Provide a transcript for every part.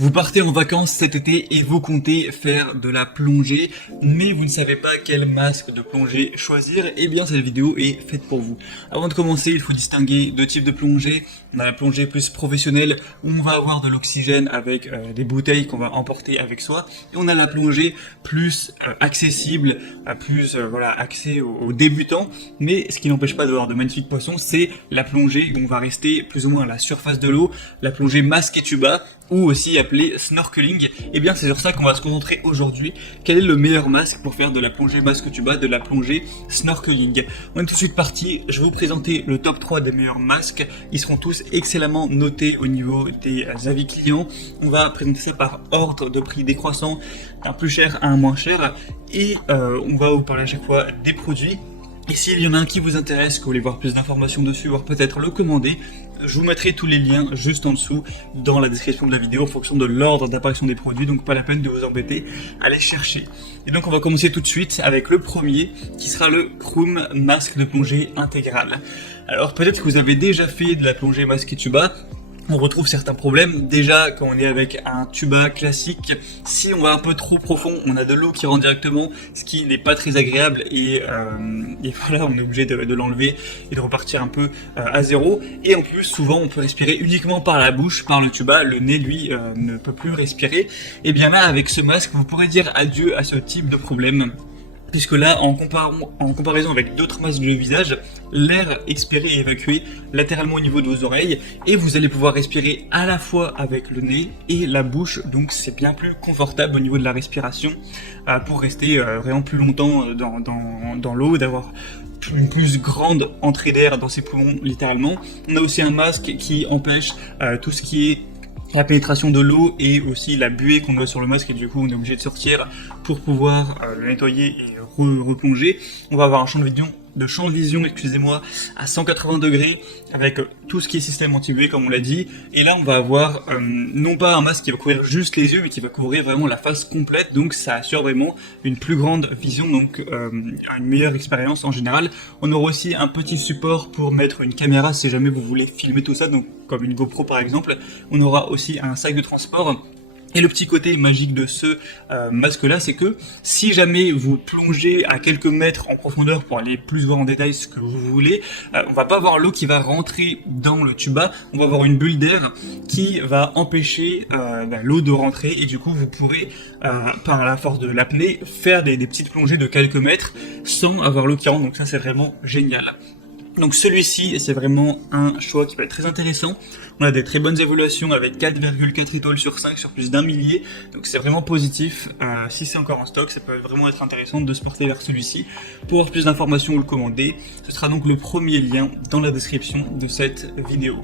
Vous partez en vacances cet été et vous comptez faire de la plongée, mais vous ne savez pas quel masque de plongée choisir. Eh bien, cette vidéo est faite pour vous. Avant de commencer, il faut distinguer deux types de plongée. On a la plongée plus professionnelle où on va avoir de l'oxygène avec des bouteilles qu'on va emporter avec soi. Et on a la plongée plus accessible, voilà, accès aux débutants. Mais ce qui n'empêche pas d'avoir de magnifiques poissons, c'est la plongée où on va rester plus ou moins à la surface de l'eau, la plongée masque et tuba, ou aussi appelé snorkeling. Et bien c'est sur ça qu'on va se concentrer aujourd'hui. Quel est le meilleur masque pour faire de la plongée masque tuba, de la plongée snorkeling? On est tout de suite parti, je vais vous présenter le top 3 des meilleurs masques. Ils seront tous excellemment notés au niveau des avis clients. On va présenter ça par ordre de prix décroissant, d'un plus cher à un moins cher. Et on va vous parler à chaque fois des produits. Et s'il y en a un qui vous intéresse, que vous voulez voir plus d'informations dessus, voire peut-être le commander, je vous mettrai tous les liens juste en dessous dans la description de la vidéo en fonction de l'ordre d'apparition des produits, donc pas la peine de vous embêter à les chercher. Et donc on va commencer tout de suite avec le premier qui sera le Chrome masque de plongée intégral. Alors peut-être que vous avez déjà fait de la plongée masque et tuba. On retrouve certains problèmes. Déjà, quand on est avec un tuba classique, si on va un peu trop profond, on a de l'eau qui rentre directement, ce qui n'est pas très agréable et voilà, on est obligé de l'enlever et de repartir un peu à zéro. Et en plus, souvent, on peut respirer uniquement par la bouche, par le tuba. Le nez, lui, ne peut plus respirer. Et bien là, avec ce masque, vous pourrez dire adieu à ce type de problème. Puisque là, en comparaison avec d'autres masques de visage, l'air expiré et évacué latéralement au niveau de vos oreilles, et vous allez pouvoir respirer à la fois avec le nez et la bouche, donc c'est bien plus confortable au niveau de la respiration pour rester vraiment plus longtemps dans l'eau, d'avoir une plus grande entrée d'air dans ses poumons littéralement. On a aussi un masque qui empêche tout ce qui est la pénétration de l'eau et aussi la buée qu'on a sur le masque, et du coup on est obligé de sortir pour pouvoir le nettoyer et replonger. On va avoir un champ de vision, excusez-moi, à 180 degrés avec tout ce qui est système anti-buée comme on l'a dit. Et là on va avoir non pas un masque qui va couvrir juste les yeux, mais qui va couvrir vraiment la face complète, donc ça assure vraiment une plus grande vision, donc une meilleure expérience en général. On aura aussi un petit support pour mettre une caméra si jamais vous voulez filmer tout ça, donc comme une GoPro par exemple. On aura aussi un sac de transport. Et le petit côté magique de ce masque-là, c'est que si jamais vous plongez à quelques mètres en profondeur pour aller plus voir en détail ce que vous voulez, on va pas avoir l'eau qui va rentrer dans le tuba, on va avoir une bulle d'air qui va empêcher l'eau de rentrer, et du coup vous pourrez, par la force de l'apnée, faire des petites plongées de quelques mètres sans avoir l'eau qui rentre, donc ça c'est vraiment génial. Donc celui-ci, c'est vraiment un choix qui va être très intéressant. On a des très bonnes évaluations avec 4,4 étoiles sur 5 sur plus d'un millier. Donc c'est vraiment positif. Si c'est encore en stock, ça peut vraiment être intéressant de se porter vers celui-ci. Pour avoir plus d'informations ou le commander, ce sera donc le premier lien dans la description de cette vidéo.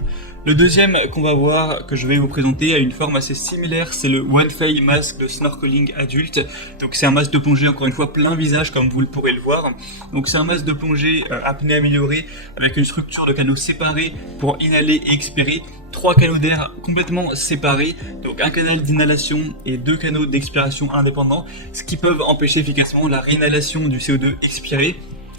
Le deuxième qu'on va voir, que je vais vous présenter, a une forme assez similaire, c'est le OneFay masque de snorkeling adulte. Donc c'est un masque de plongée, encore une fois, plein visage comme vous le pourrez le voir. Donc c'est un masque de plongée apnée améliorée avec une structure de canaux séparés pour inhaler et expirer. 3 canaux d'air complètement séparés, donc un canal d'inhalation et 2 canaux d'expiration indépendants, ce qui peuvent empêcher efficacement la réinhalation du CO2 expiré,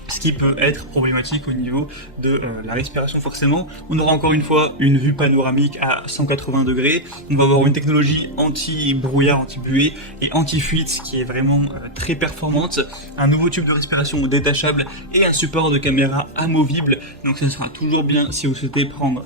ce qui peut être problématique au niveau de la respiration forcément. On aura encore une fois une vue panoramique à 180 degrés, on va avoir une technologie anti-brouillard, anti-buée et anti-fuite qui est vraiment très performante, un nouveau tube de respiration détachable et un support de caméra amovible, donc ça sera toujours bien si vous souhaitez prendre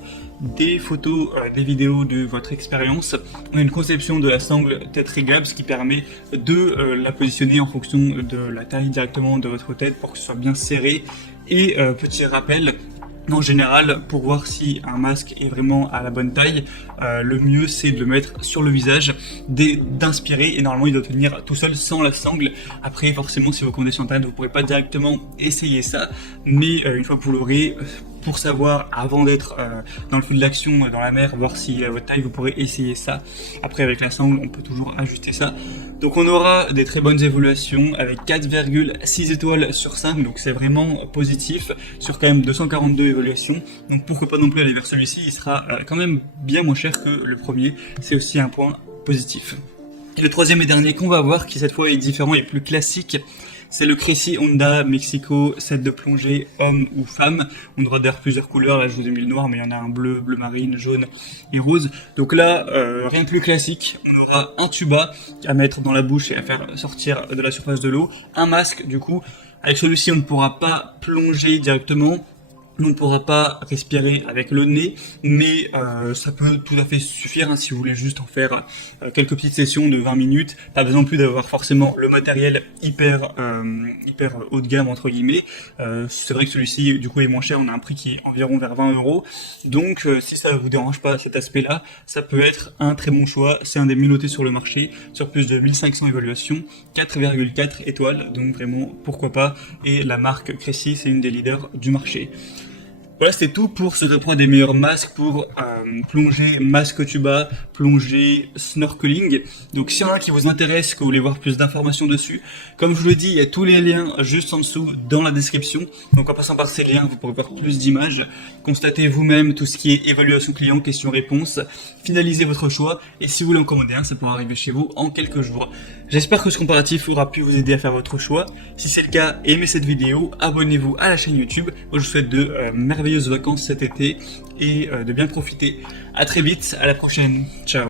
des photos, des vidéos de votre expérience. On a une conception de la sangle tête réglable, ce qui permet de la positionner en fonction de la taille directement de votre tête pour que ce soit bien serré. Et petit rappel, en général, pour voir si un masque est vraiment à la bonne taille, le mieux c'est de le mettre sur le visage, d'inspirer, et normalement il doit tenir tout seul sans la sangle. Après forcément si vous commandez sur internet vous ne pourrez pas directement essayer ça, mais une fois que vous l'aurez, pour savoir avant d'être dans le feu de l'action dans la mer, voir s'il est à votre taille, vous pourrez essayer ça. Après avec la sangle on peut toujours ajuster ça. Donc on aura des très bonnes évaluations avec 4,6 étoiles sur 5, donc c'est vraiment positif sur quand même 242 évaluations. Donc pourquoi pas non plus aller vers celui-ci, il sera quand même bien moins cher que le premier, c'est aussi un point positif. Et le troisième et dernier qu'on va voir, qui cette fois est différent et plus classique, C'est le Cressi Honda Mexico set de plongée homme ou femme. On aura d'ailleurs plusieurs couleurs, là je vous ai mis le noir mais il y en a un bleu, bleu marine, jaune et rose. Donc là, rien de plus classique, on aura un tuba à mettre dans la bouche et à faire sortir de la surface de l'eau, un masque du coup. Avec celui-ci on ne pourra pas plonger directement. On ne pourra pas respirer avec le nez, mais ça peut tout à fait suffire si vous voulez juste en faire quelques petites sessions de 20 minutes. Pas besoin plus d'avoir forcément le matériel hyper haut de gamme entre guillemets. C'est vrai que celui-ci du coup est moins cher, on a un prix qui est environ vers 20 €. Donc si ça vous dérange pas cet aspect-là, ça peut être un très bon choix. C'est un des mieux notés sur le marché, sur plus de 1500 évaluations, 4,4 étoiles, donc vraiment pourquoi pas. Et la marque Cressi, c'est une des leaders du marché. Voilà, c'était tout pour ce top 3 des meilleurs masques pour plongée, masque tuba, plongée, snorkeling. Donc s'il y en a un qui vous intéresse, que vous voulez voir plus d'informations dessus, comme je vous l'ai dit, il y a tous les liens juste en dessous dans la description. Donc en passant par ces liens, vous pourrez voir plus d'images, constatez vous-même tout ce qui est évaluation client, questions-réponses, finalisez votre choix, et si vous voulez en commander un, ça pourra arriver chez vous en quelques jours. J'espère que ce comparatif aura pu vous aider à faire votre choix. Si c'est le cas, aimez cette vidéo, abonnez-vous à la chaîne YouTube. Moi je vous souhaite de merveilleuses vacances cet été et de bien profiter. À très vite, à la prochaine, ciao.